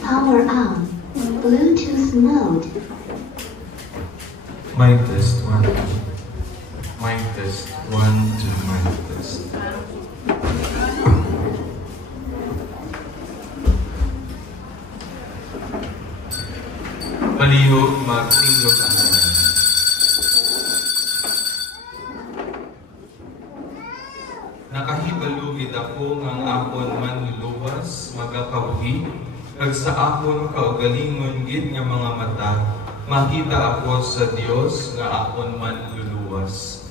Power on. Bluetooth mode. Mic test 1. Mic test 1 to mic test. Palihog magsinggol ang tanan. Nakahibalugid ako ngang akon manluluwas magakabuhi, kag sa akon kaugalingon gid nga mga mata, makita ako sa Dios nga akon manluluwas.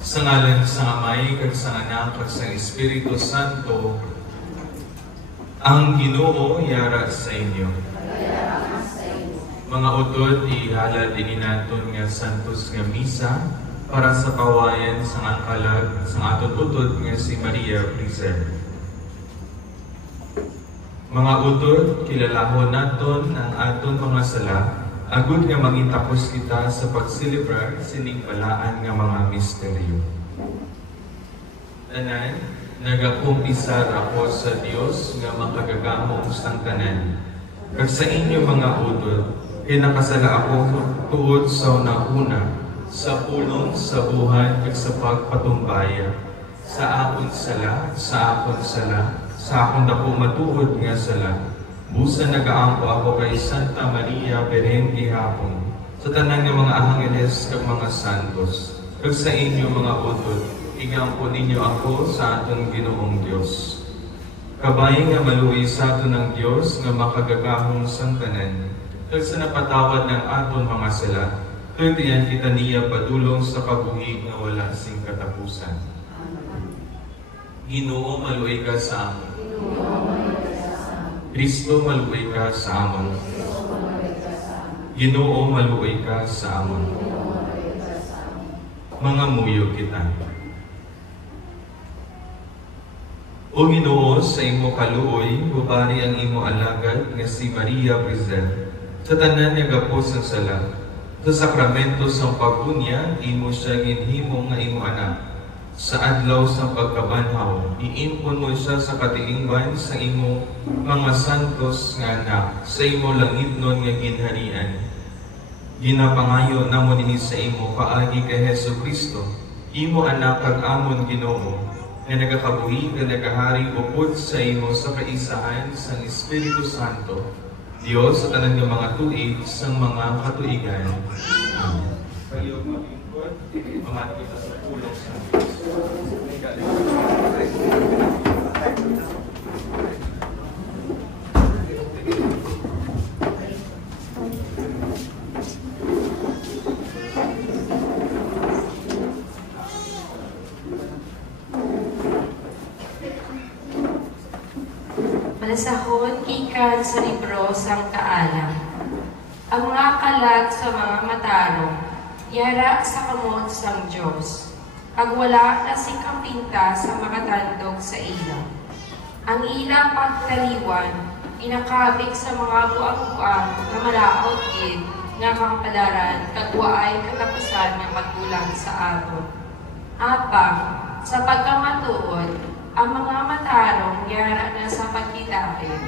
Sa ngalan sa Amay kag sa Anak kag sa Espiritu Santo, ang Ginoo yara sa inyo. Mga utod, ihalad din naton nga santos nga misa para sa pawayan sa angkalag sa aton utod nga si Maria Priser. Mga utod, kilalahon naton ang aton mga sala, agud nga mangitapos kita sa pagselebrar sining balaan nga mga misteryo. Tanan, nagakumpisar ako sa Dios nga makagagamong sang tanan. Kag sa inyo mga utod, kinakasala ako tuod sa una-una, sa pulong, sa buhat, kag sa pagpatumbaya, sa akon sala, sa akon dako matuod nga sala. Busa nagaampo ako kay Santa Maria Beren gihapon, sa tanan nga mga angeles kag mga santos, kag sa inyo mga utod, igampo ninyo ako sa aton Ginoong Dios. Kabay nga maluoy sa aton ng Dios nga makagagahong sang tanan, kag sa napatawad ng aton mga sala, tuntian kita niya padulong sa pagbuhi nga wala sing katapusan. Ginoo maluoy ka sa amon. Kristo maluoy ka sa amon. Ginoo maluoy ka sa amon. Mga muyo kita. O Ginoo, sa imo kaluoy, bubari ang imo alagad nga si Maria Priser. Sa tanan nga gapos ang sala, sa sakramento sa pagbunya, imo siya ginhimo nga imo anak. Sa adlaw sa pagkabanhaw, iimpon mo siya sa katiingban sa imo mga santos nga anak, sa imo langitnon nga ginharian. Ginapangayo namo nini sa imo paagi kay Hesukristo, imo anak kag amon Ginoo, nga nagakabuhi nga nagahari upod sa imo sa kaisahan sang Espiritu Santo, Dios sa tanan nga mga tuig sang mga katuigan. Amen. Kayo maglingkod, mamati kita sa pulong sa Diyos. Malasahon ikan sa libro sang kaalam. Ang mga kalag sa mga matarong, yara sa kamot sang Diyos. Agwala na si kampinta sa makatandog sa ilaw. Ang ilang pagtaliwan, inakabig sa mga buang-buang na malaot gid nga kampalaran kagwa ay katapusan ng magkulang sa aton. Apang, sa pagkamatuod, ang mga matarong yara na sa pagkidapin.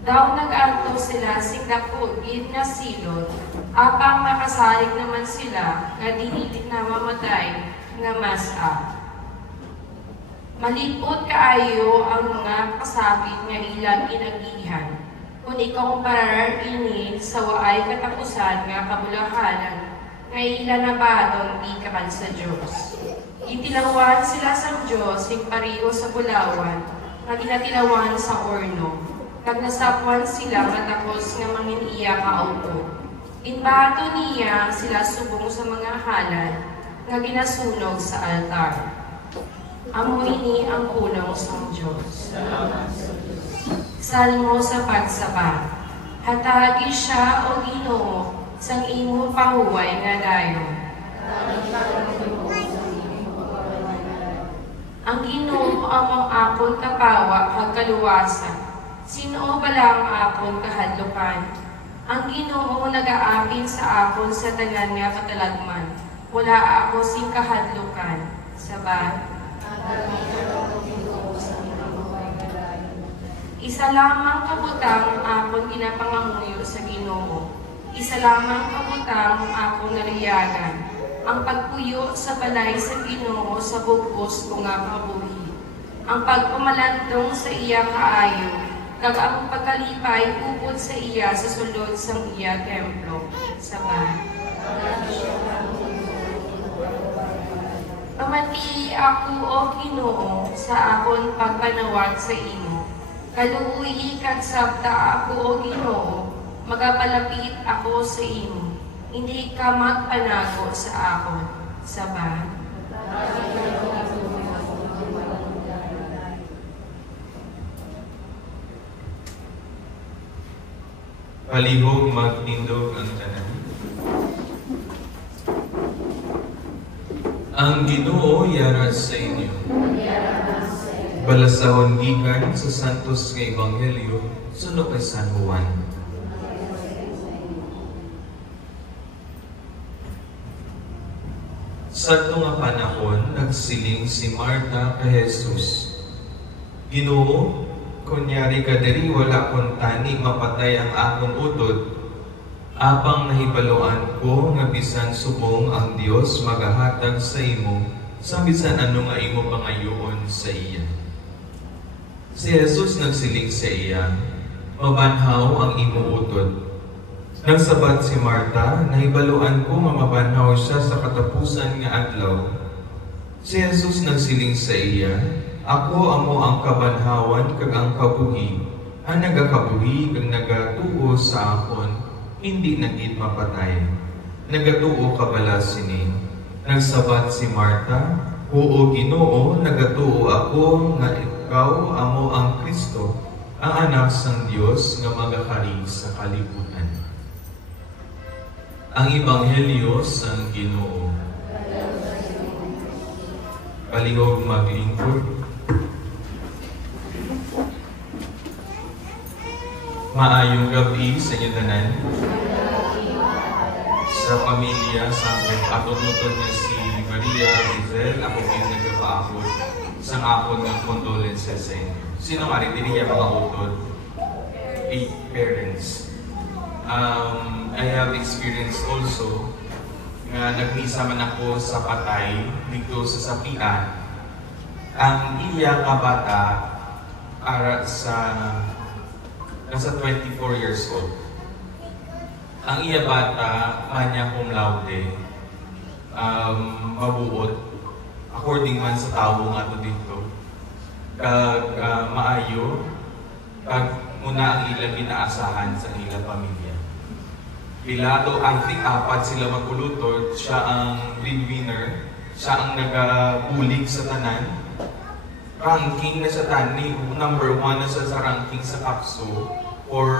Daw nag-anto sila singdako gid na silot, apang nakasalig naman sila nga dinilit na mamatay nga masa. Malipot kaayo ang mga kasapit nga ilang inagihan, kung ikaw pararar ini sa waay katapusan nga kabulahanan, nga ilan na badong di kaman sa Diyos. Itilawan sila sa Diyos sing pariho sa bulawan, nga tinatilawan sa orno. Kag nasapwan sila nga tapos nga mangin-iya kaupo. Inbato niya sila subong sa mga halad nga ginasunog sa altar. Amo ini ang pulong sa Diyos. Salmo sa pagsaba. Hatagi siya o Ginoo sang imo pahuway nga dayon. Ang Ginoo among akon kapawa kag kaluwasan. Sino balang akon kahadlukan? Ang Ginoo nagaapin sa akon sa tanan nga katalagman. Wala ako sing kahadlukan. Sabat. Isa lamang kabutang akon ginapangamuyo sa Ginoo. Isa lamang kabutang akon nariyagan. Ang pagpuyo sa balay sa Ginoo sa bugos ko nga kabuhi. Ang pagpamalandong sa iya kaayo, kag ang pagkalipay upod sa iya sa sulod sang iya templo. Sabat. Pamati ako o Ginoo sa akon pagpanawag sa imo. Kaluoy kag sabta ako o Ginoo, magapalapit ako sa imo. Hindi ka magpanago sa akon. Sabat. Palihog magtindog ang tanan. Ang Ginoo yara sa inyo. Balasahon gikan sa Santos nga Ebanghelyo suno kay San Juan. Sa nga panahon, nagsiling si Marta kay Jesus. Ginoo, kunyari ka diri wala kon tani mapatay ang akon utod. Apang nahibaloan ko nga bisan subong ang Dios magahatag sa imo sa bisan ano nga imo pangayoon sa iya. Si Jesus nagsiling sa iya, mabanhaw ang imo utod. Nagsabat si Marta, nahibaluan ko nga mabanhaw siya sa katapusan nga adlaw. Si Jesus nagsiling sa iya, ako amo ang kabanhawan kag ang kabuhi, ang nagakabuhi kag nagatuo sa akon, hindi nagit mapatay. Nagatuo ka bala sini. Nagsabat si Marta, oo Ginoo, nagatuo ako nga ikaw amo ang Kristo, ang anak sang Dios nga magakari sa kalibutan. Ang Ebanghelyo sang Ginoo. Palihog maglingkod. Maayong gabi sa inyo tanan. Sa pamilya, sa atod-utod niya si Maria Rizel, ako kayo nagpapaakot sa akon ng condolences sa inyo. Sino nga rin, hindi niya mga utod? 8 parents. I have experienced also nga nagmisa man ako sa patay dito sa Sapian. Ang iya kabata ara sa nasa 24 years old. Ang iya bata kanya cum laude, mabuot according man sa tao nga to dito. Kag maayo kag muna ang ilang inaasahan sa ilang pamilya. Pilato, I think 4 sila magkulutod, siya ang breadwinner, siya ang nagabulig sa tanan. Ranking na sa tani, number 1 na siya sa ranking sa kapso, or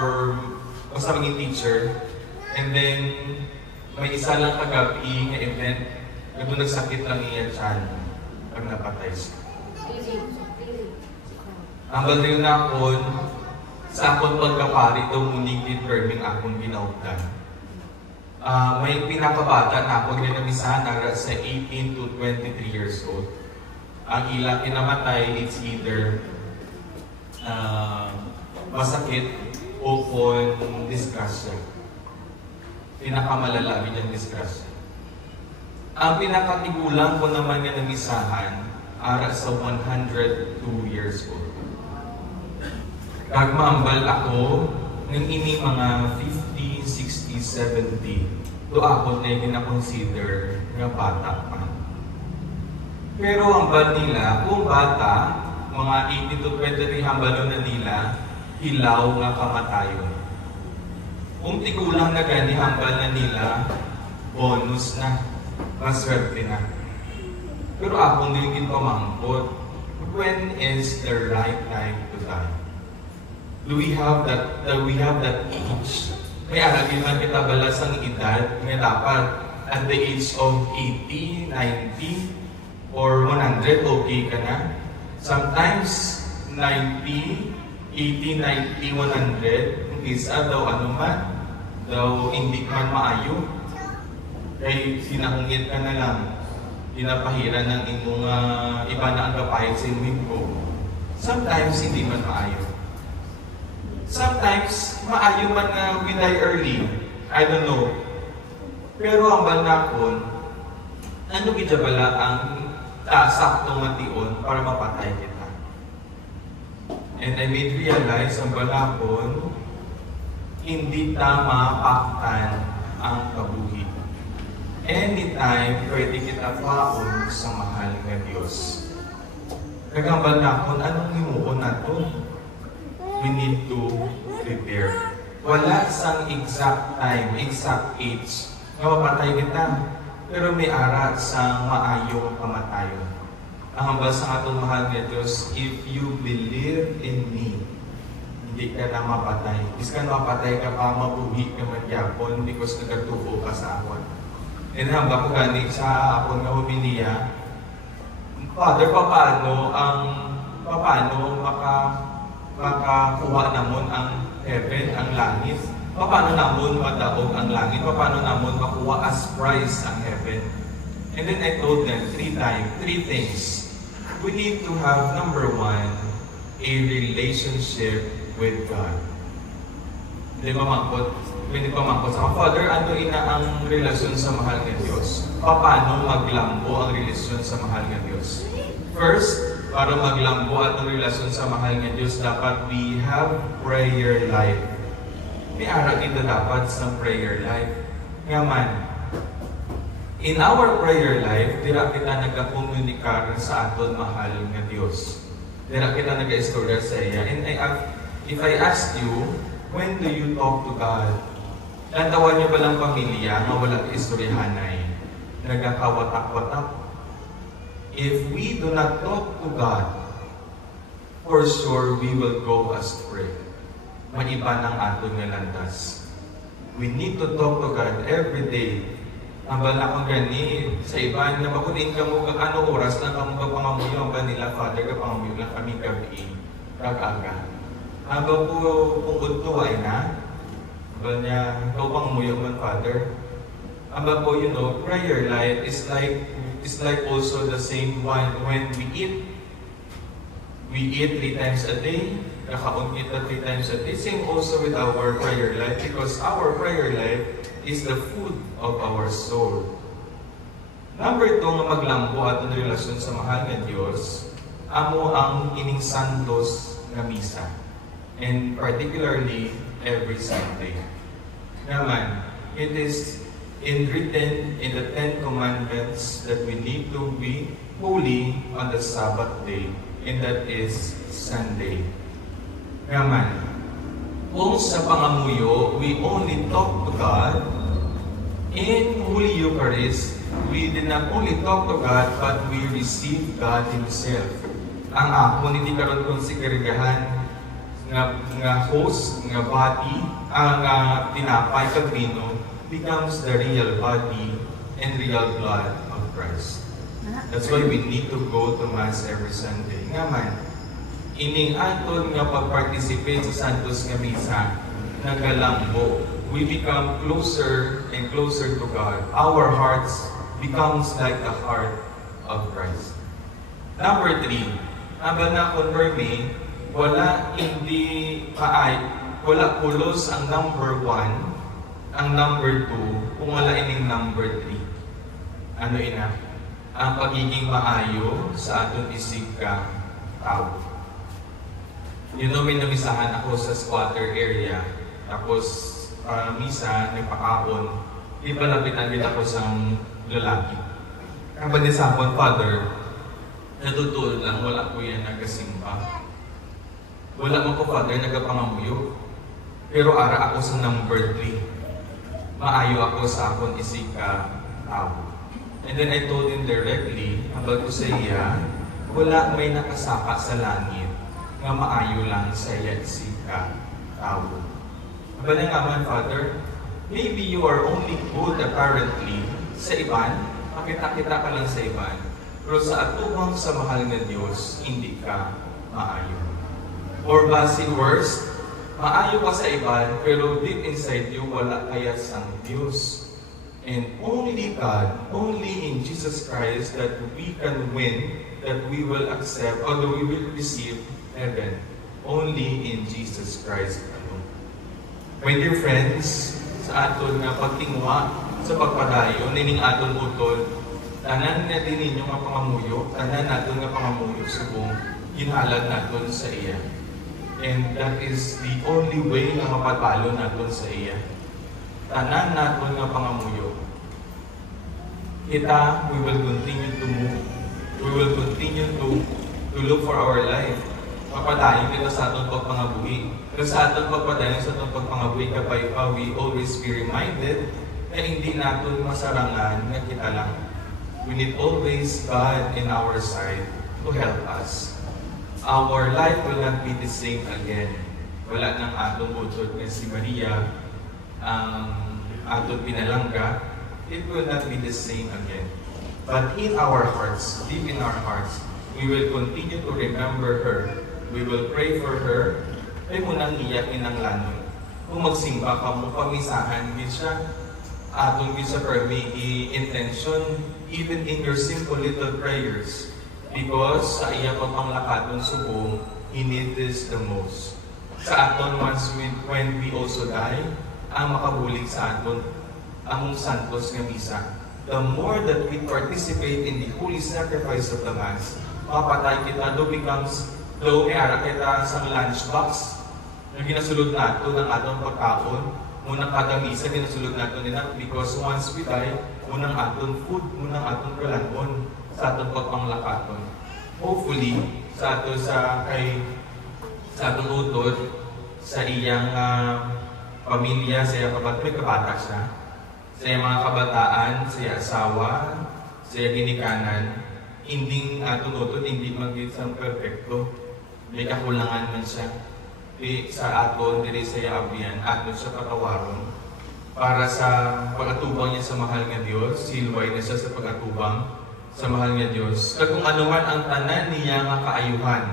basta maging teacher. And then, may isa lang kagabi nga event, nagdo nagsakit lang iya tiyan pag napatay siya. Ang baldayon na akon, sa akong pagkapari ito muning determine akong ginautan. May pinakabata na ako ginamisahan na sa 18 to 23 years old. Ang ilang kinamatay, it's either masakit o kung disgrasya. Pinakamalala ang disgrasya. Ang pinakatigulang ko naman nga namisahan ara sa 102 years old. Kagmambal ako ng ini mga 50, 60, 70. Do ako na gina-consider nga bata pa. Pero ang bal nila, kung bata, mga 18 to 23 hambalo na nila, hilaw nga kamatayon. Kung tigulang na gani hambal na nila, bonus na, maswerte na. Pero ako nilingin pamangkot, when is the right time to die? Do we have that age? May aragin man kita balas ang edad, may dapat at the age of 80, 90, or 100, okay ka na. Sometimes, 90, 80, 90, 100, kung isa daw ano man, daw hindi man maayo. Kaya sinahungit ka na lang, pinapahiran ng imong iba na ang kapahit sa inyong ko. Sometimes, hindi man maayo. Sometimes, maayo man na we die early. I don't know. Pero ang balnakon, ano gidabala ang saktong mation para mapatay kita? And I made realize ang balakon, hindi tama paktan ang kabuhi. Anytime, pwede kita paon sa mahal na Diyos. Kagang balakon, anong himuon nato? We need to prepare. Wala sang exact time, exact age na mapatay kita. Pero may ara sang maayo kamatayon. Ang hambal sa atong mahal na Diyos, if you believe in me, hindi ka na mapatay. Iskan mapatay ka pa, mabuhi ka magyapon because nagatubo ka sa awan. And hamba ko gani sa akong na humiliya, Father, paano makakuha namon ang heaven, ang langit? Paano namon madaog ang langit? Paano namon makuha as prize ang heaven? And then I told them three things. We need to have, number one, a relationship with God. Hindi pa mangkot sa Father, ano ina ang relasyon sa mahal ng Diyos? Paano maglambo ang relasyon sa mahal ng Diyos? First, para maglambo at ang relasyon sa mahal ng Diyos, dapat we have prayer life. May araw kita dapat sa prayer life. Ngaman, in our prayer life, dira kita nagkakomunikar sa aton mahal ng Diyos. Dira kita nag-istorya sa iya. And if I ask you, when do you talk to God? Lantawan niyo ba lang pamilya na walang istoryahanay? Nagkakawatak-watak? If we do not talk to God, for sure we will go astray. Maiba ng aton nga landas. We need to talk to God every day. Ang bala kong gani, sa iba na makunin ka mo ano oras lang kamo pangamuyo ang ba nila, Father, ka pangamuyo lang kami gabi, kag-aga. Haba po kung udto ay na, ba niya, ikaw pangamuyo man, Father. Haba po, prayer life is like also the same one when we eat. We eat 3 times a day, kakaon kita 3 times a day. Same also with our prayer life because our prayer life is the food of our soul. Number 2 nga maglambo at ang relasyon sa mahal ng Diyos, amo ang ining santos nga misa. And particularly every Sunday. Naman, it is written in the 10 Commandments that we need to be holy on the Sabbath day, and that is Sunday. Naman, kung sa pangamuyo, we only talk to God in Holy Eucharist, we did not only talk to God, but we receive God Himself. Ang ako, hindi karon kong sigarigahan nga host, nga body, nga tinapay, kagmino, becomes the real body and real blood of Christ. That's why we need to go to Mass every Sunday. Nga man, ining aton nga pag-participate sa Santos nga Misa, nagalambo. We become closer and closer to God. Our hearts becomes like the heart of Christ. Number 3, aba na confirming, wala pulos ang number 1, ang number 2, kung wala ining number 3. Ano ina? Ang pagiging maayo sa aton isig ka tao. May namisahan ako sa squatter area. Tapos, misa, nagpakaon. Di ba lapitan din ako sa lalaki. Ang panisapon, Father, natutulog lang, wala ko yan nagasimba. Wala mo ko, Father, nagapangamuyo. Pero ara ako sa number 3. Maayo ako sa akon isika tao. And then I told him directly, about ko sa iya, wala may nakasaka sa langit nga maayo lang sa iya isika tao. Bala nga man, Father, maybe you are only good apparently sa iban, makita-kita ka lang sa iban, pero sa atubang sa mahal na Diyos, hindi ka maayo. Or basi worse, maayo ka sa iban, pero deep inside you, wala kaya sang Diyos. And only God, only in Jesus Christ that we can win, that we will accept, or that we will receive heaven. Only in Jesus Christ alone. My dear friends, sa aton nga pagtingwa sa pagpadayon, nining aton utol, tanan na din ninyo nga pangamuyo, tanan naton nga pangamuyo subong ginhalad naton sa iya. And that is the only way nga mapatalo naton sa iya. Tanan naton nga pangamuyo. Kita, we will continue to move. We will continue to look for our life. Mapadayon kita sa aton pagpangabuhi. Pero sa aton pagpadayon, sa aton pagpangabuhi, kapay pa, we always be reminded na hindi natin masarangan na kita lang. We need always God in our side to help us. Our life will not be the same again. Wala nang aton utod na si Maria, ang aton pinalangga, it will not be the same again. But in our hearts, deep in our hearts, we will continue to remember her. We will pray for her. Ay mo nang iyakin ng lanon. Kung magsimba ka mo, pamisahan din siya. Aton din sa permi, intention, even in your simple little prayers. Because sa iya pa panglakaton subong, he needs this the most. Sa aton when we also die, ang makabulig sa aton, ang santos nga misa. The more that we participate in the holy sacrifice of the Mass, mapatay kita, though may ara kita sa lunchbox, na ginasulod nato ng atong pagkaon, munang kada misa ginasulod nato nila, because once we die, munang atong food, munang atong kalanon sa atong pagpanglakaton. Hopefully, sa atong utod, sa iyang pamilya, sa iyang kabata siya, sa iyang mga kabataan, sa iyang asawa, sa iyang ginikanan, hindi atong utod, hindi mag-isang perfecto. May kakulangan man siya. Sa aton, diri sa iabian, aton siya patawaron. Para sa pag-atubang niya sa mahal nga Diyos, silway na siya sa pag-atubang sa mahal nga Diyos. Kung ano man ang tanan niya nga kaayuhan,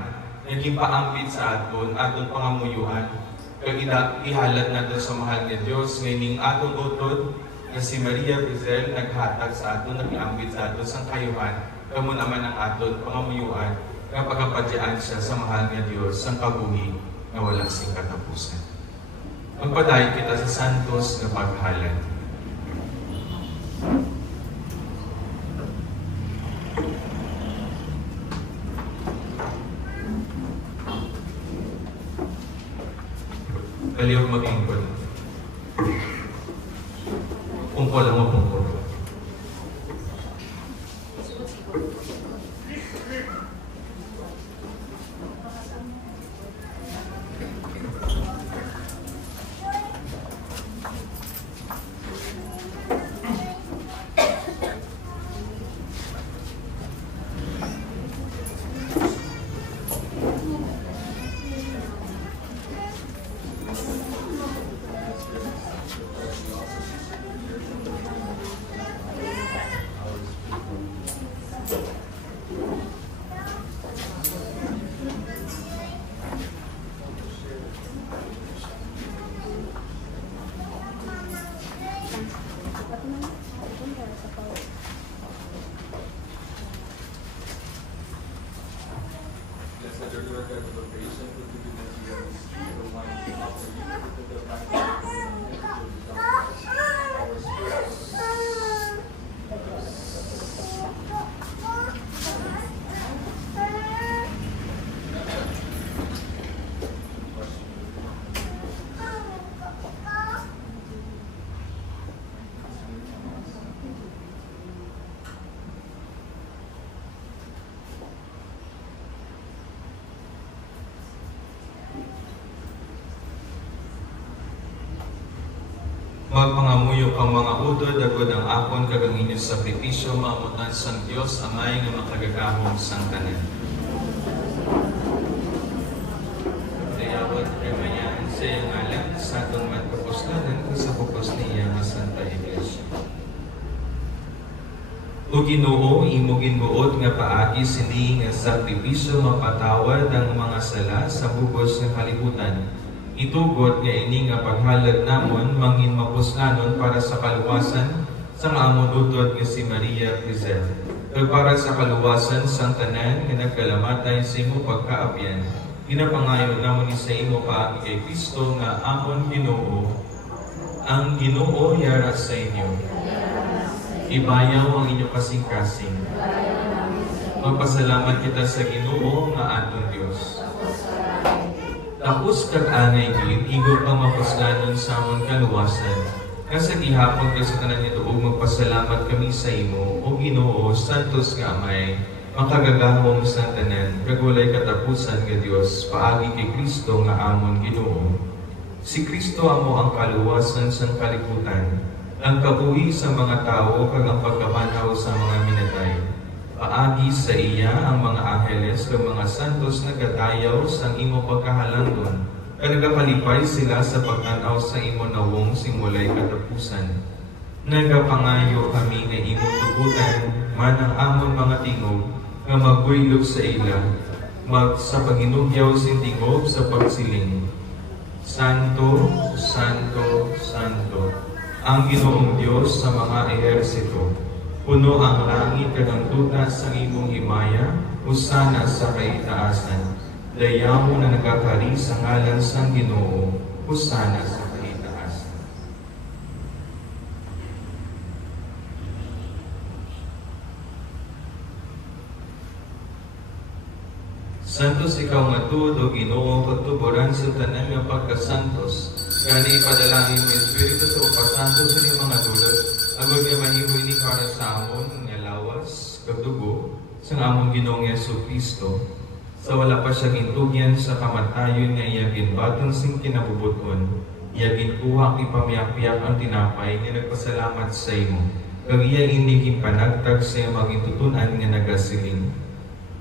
naging paampit sa aton pangamuyuhan, kag ihalat nato sa mahal nga Diyos, ngayning aton utod, na si Maria Brisel naghatag sa aton, nag-iambit sa aton sa kayuhan, kamo naman ang aton pangamuyuhan, kag pagkapadyaan siya sa mahal nga Diyos, sa kabuhi na walang sing katapusan. Magpadayon kita sa santos na paghalad. Kaliyog mag-ingkod. Pungkol lang mo pungkol. Magpangamuyo kang mga udod, agod ang akon kagang inyong sakripisyo, maamutan sang Diyos, amay nga makagagahong sang tanan. Dayawat kamayan sa iyang alam, sa atong matkapuslanan, sa pupos niya nga Santa Iglesia. O Ginoo, imo ginbuot nga paagi sini nga sakripisyo mapatawad ang mga sala sa bugos nga kalibutan. Itugot nga ini nga paghalad namon mangin mapuslanon para sa kaluwasan sa amon utod nga si Maria Crisel. Ug para sa kaluwasan sang tanan nga nagkalamatay sa imo pagkaabyan. Ginapangayo namon ni sa imo paagi kay Kristo nga amon Ginoo. Ang Ginoo yara sa inyo. Ibayaw ang inyong kasing-kasing. Magpasalamat kita sa Ginoo nga atong Dios. Tapos kag anay gid, igor pang mapuslanon sa amon kaluwasan. Nga sa gihapon ka sa tanan nito ug magpasalamat kami sa imo, o Ginoo, santos nga amay, makagagahom sa tanan, kag walay katapusan nga Dios, paagi kay Kristo nga amon Ginoo. Si Kristo amo ang kaluwasan sa kalibutan, ang kabuhi sa mga tao kag ang pagkabanaw sa mga minatay. Paagi sa iya ang mga angeles ug mga santos nagadayaw sa imo pagkahalangdon, kag nagapalipay sila sa pagtanaw sa imo nawong simulay katapusan. Nagapangayo kami nga imo tugutan man ang amon mga tingog nga magbuylog sa ila, sa paginugyaw sin tingog sa pagsiling. Santo, Santo, Santo, ang Ginoong Diyos sa mga ehersito. Puno ang langit kag ang tuta sa imong himaya, usana sa kaitaasan. Dayamo na nagakari sa ngalan sang Ginoo, usana sa kaitaasan. Santos ikaw nga tuod o Ginoo, katuboran sa tanan nga pagkasantos. Gani ipadalangin mo Espiritu sa upasantos sa iyong mga dulot. Agod nga mahihoy ni para sa amon nga lawas, katugo, sa amon Ginoong Yesu Kristo, sa wala pa siya gintugyan sa kamatayon nga iya ginbatong sing kinabubuton, iya ginkuha ipamiyak-piyak ang tinapay nga nagpasalamat sa imo, kag iya iniging panagtag sa iya magitutunan nga nagasiling.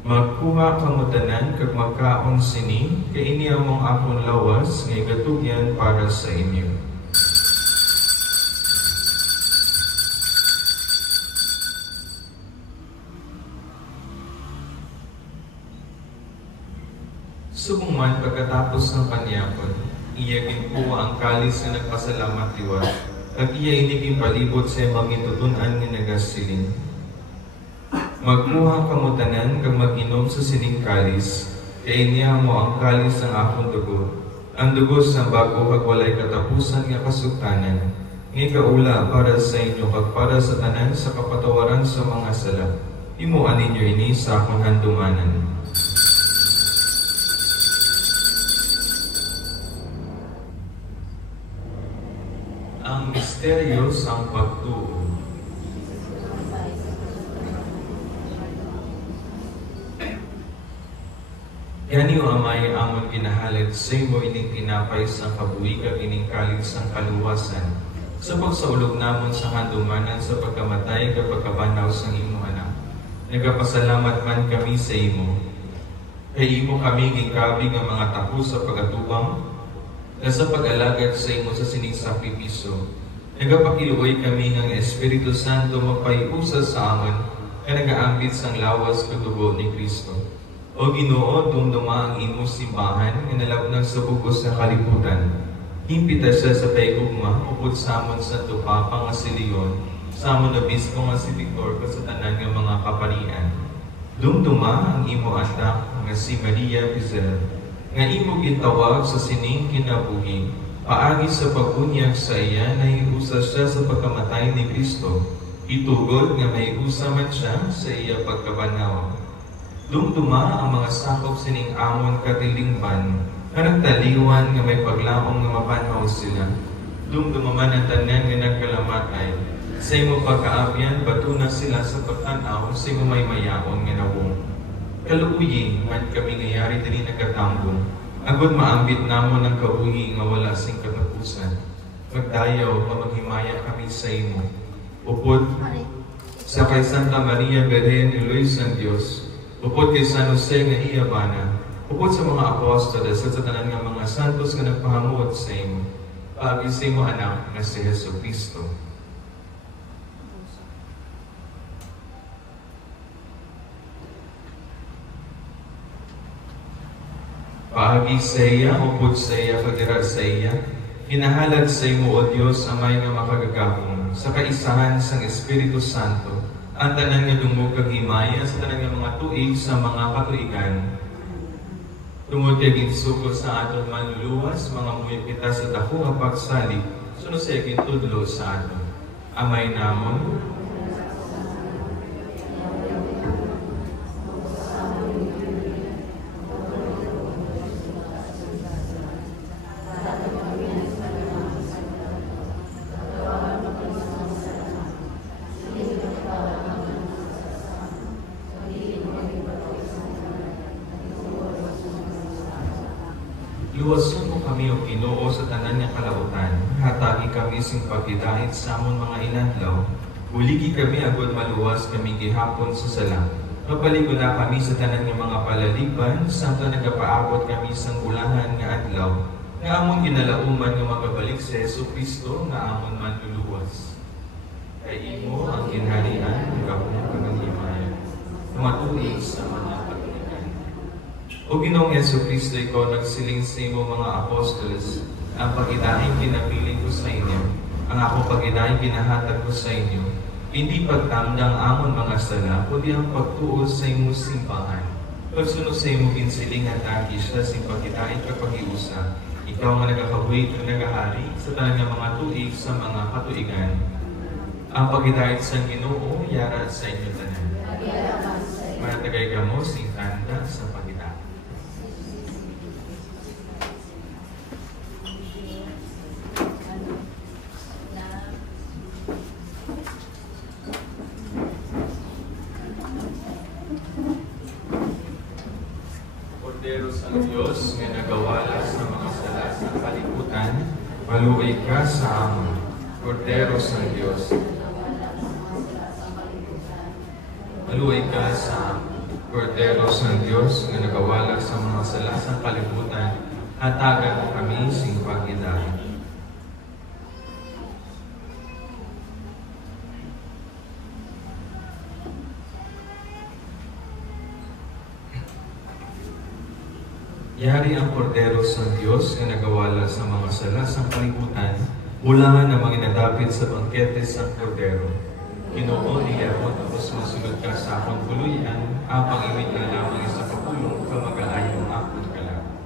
Magkuha kamutanan kag magkaon sini, kay ini among akon lawas nga igatugyan para sa inyo. Subong man pagkatapos ng panyapon, iya ginkuha ang kalis nga nagpasalamat liwat, at iya iniging palibot sa mga tutunan nga nagasiling. Magkuha kamutanan kag mag-inom sa sining kalis, kay niya mo ang kalis ng akong dugo, ang dugo sa bago kag walay katapusan nga kasugtanan, nga kaula para sa inyo kag para sa tanan sa kapatawaran sa mga sala. Himuan ninyo ini sa akong handumanan. Ang misteryo sang pagtuo. Yani o amay amon ginahalad sa imo ining tinapay sang kabuhi kag ining kalig sang kaluwasan. Sa pagsaulog namon sa handumanan sa pagkamatay kag pagkabanaw sang imo anak. Nagapasalamat man kami sa imo. Kay imo kami gingkabi nga mga tapo sa pagatubang na sa pag-alagad sa imo sa sining sakripisyo. Nagapakiluoy kami ng Espiritu Santo magpaiusa sa amon kay nagaambit sang lawas kag dugo ni Kristo. O Ginoo, dumduma ang imo simbahan nga nalabnag sa bugos sa kalibutan. Himpita siya sa paigugma upod sa amon sa Papa nga si Leon, sa amon obispo nga si Victor sa tanan nga mga kaparian. Dumduma ang imo anak nga si Maria Crisel, nga imo gitawag sa sining kinabuhi, paagi sa pagbunyag sa iya na iusa siya sa pagkamatay ni Kristo. Itugod nga may usa man siya sa iya pagkabanaw. Dumduma ang mga sakop sining amon katilingban, na nagtaliwan nga may paglaong nga mapanaw sila. Dumduma man ang tanan nga nagkalamatay. Sa imo pagkaabyan, batuna sila sa pagtanaw sa imo may mayaon nga nawong. Kaluuyin man kami ngayari diri nagkatambong, agod maambit namon ang kauhi nga wala sing katapusan. magdayaw o maghimaya kami sa imo. Upod sa kay Santa Maria Virgen ni Luis ng Dios, upod kay San Jose nga iyabana, upod sa mga apostoles at sa tanan nga mga santos nga nagpahamuot sa imo, paagi sa imo anak nga si Jesucristo. Paagi sa iya, upod sa iya, pagdira sa iya, hinahalad sa imo, O Diyos, amay nga makagagahong, sa kaisahan sang Espiritu Santo, ang tanan nga dungog kag himaya sa tanan nga mga tuig sa mga katuigan. Tungod kay ginsugod sa aton manluluwas, mga muya kita sa dako nga pagsalig, sunod sa gintudlo sa aton. Amay namon, luwason mo kami o Ginoo sa tanan nga kalautan, hatagi kami sing pagdidahit sa amon mga inadlaw, huligi kami agud maluwas kami gihapon sa sala. Mapaligo na kami sa tanan nga mga palaliban, samtang nagapaabot kami sang ulahan nga adlaw, nga amon ginalauman nga magabalik sa Jesucristo nga amon manluluwas. Kay imo ang ginharian, gapong kaganhimayan, matuig sa mga O Ginoong Jesucristo, ikaw nagsiling sa imo mga apostoles, ang pag-inahing kinapiling ko sa inyo, ang ako pag-inahing kinahatag ko sa inyo, hindi pagtamdang amon mga sala, kundi ang pagtuo sa imo simbahan. Pagsunod sa imo ginsiling at aki siya sa pag-inahing kapag-iusa, ikaw nga nagakabuhi at nagahari sa tanan nga mga tuig sa mga katuigan. Ang pag-inahing sa Ginoo, yara sa inyo tanan. Manatagay ka mo, sing tanda sa pag Korderos ang Diyos nga nagawala sa mga sala sa kalibutan, maluoy ka sa amon. Korderos ang Diyos, maluoy ka sa amon. Korderos ang Diyos nga nagawala sa mga sala sa kalibutan, hatagan mo kami sing paghidayon. Yari ang kordero sa Diyos nga nagawala sa mga sala sa kalibutan, mula na mga inadapit sa bangkete sa kordero. Ginoo niya mo tapos masunod ka sa akong kuluyan, ang pag-imit na lamang sa kapulong kamag-aayong akong kalam.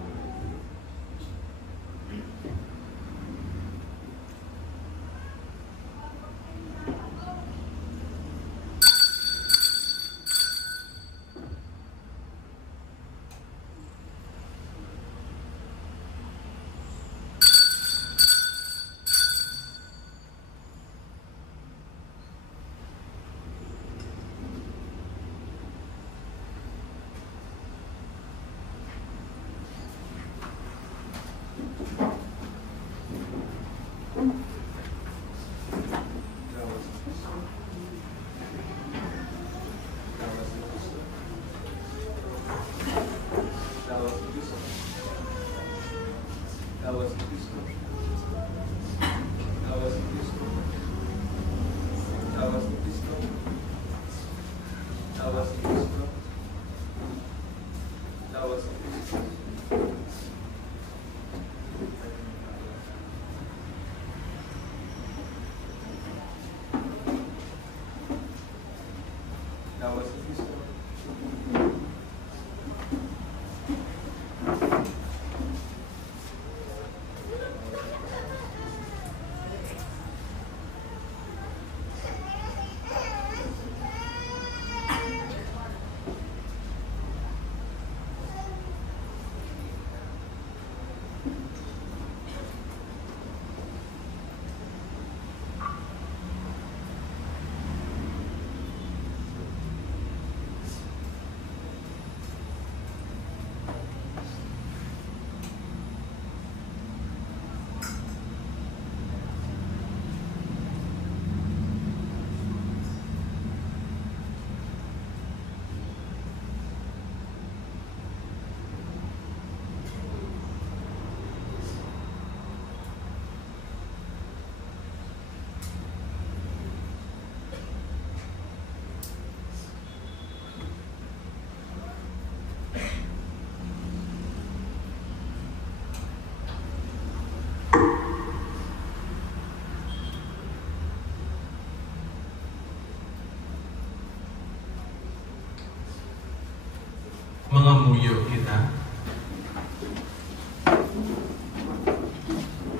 Mga muyo kita.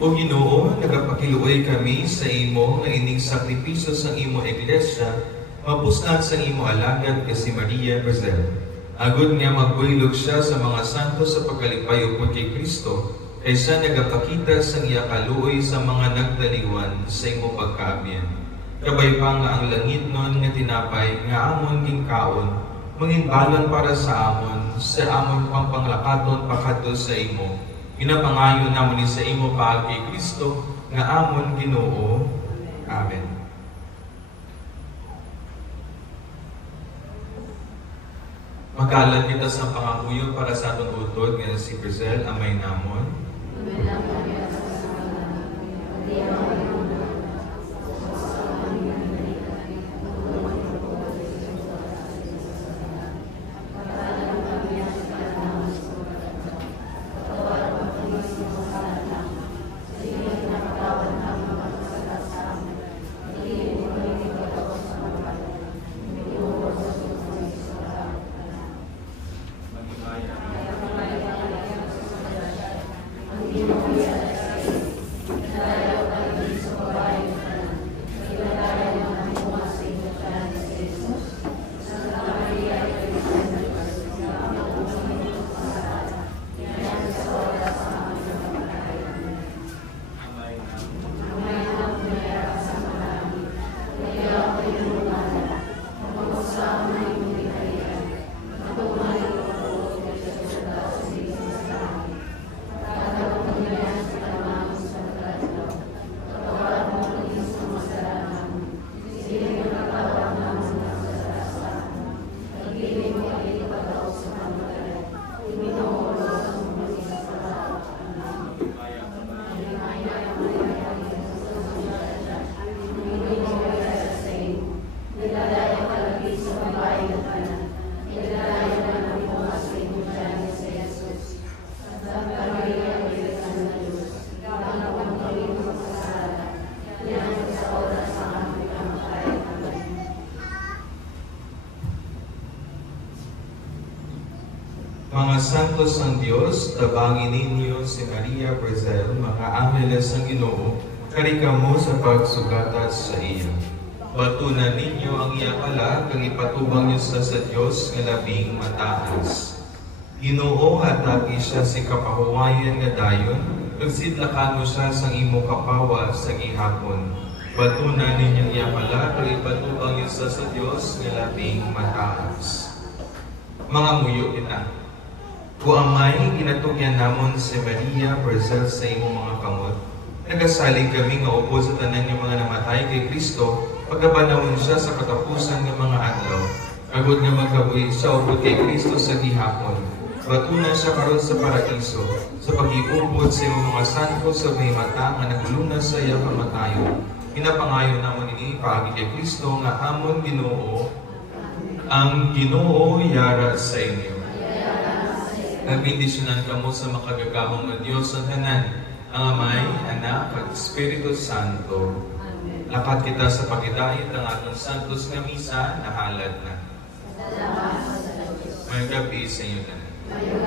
O Ginoo, nagapakiluoy kami sa imo nga ining sakripisyo sa imo iglesia, mapusnan sa imo alagad nga si Maria Brazil. Agud nga magbuylog siya sa mga santo sa pagkalipay upod kay Kristo, kay siya nagapakita sa iya kaluoy sa mga nagdaliwan sa imo pagkaabyan. Kabay pa nga ang langit nun nga tinapay nga amon gingkaon, manginbalon para sa amon pangpanglakaton pakadto sa imo. Ginapangayon namon ni sa imo paagi kay Kristo nga amon Ginoo. Amen. Magalan kita sa pangakuyo para sa atong utod nga si Brazil amay namon. Mga santos ng Diyos, tabangin ninyo si Maria Brazil, mga angeles ng Ginoo, karika mo sa pagsugatas sa iya. Batunan ninyo ang iya kala, kang ipatubang niyo sa Diyos nga labing mataas. Ginoo, hatagi siya si kapahuwayan nga dayon, pagsidlakan mo siya sa imo kapawa sa gihapon. Batunan ninyo ang iya kala, kang ipatubang niyo sa Diyos nga labing mataas. Mga muyo kita. Kung amay, ginatugyan namon si Maria Brazil sa imong mga kamot. Nagasalig kami nga upo sa tanan ng mga namatay kay Kristo, pagkapanahon siya sa katapusan ng mga adlaw. Agud nga magkabuhi siya upo kay Kristo sa gihapon. Batunan siya karon sa paraiso, sa pag-iubod sa imong mga santo sa may mata nga naglunas sa iya kamatayon. Pinapangayon namon ini paagi kay Kristo nga amon Ginoo, ang Ginoo yara sa inyo. Nagbindisyonan kamo sa makagagamong na Diyos ang tanan, ang Amay, Anak, at Espiritu Santo. Lakat kita sa pagidait ng atong santos nga misa, nahalad na. May gabi sa inyo tanan.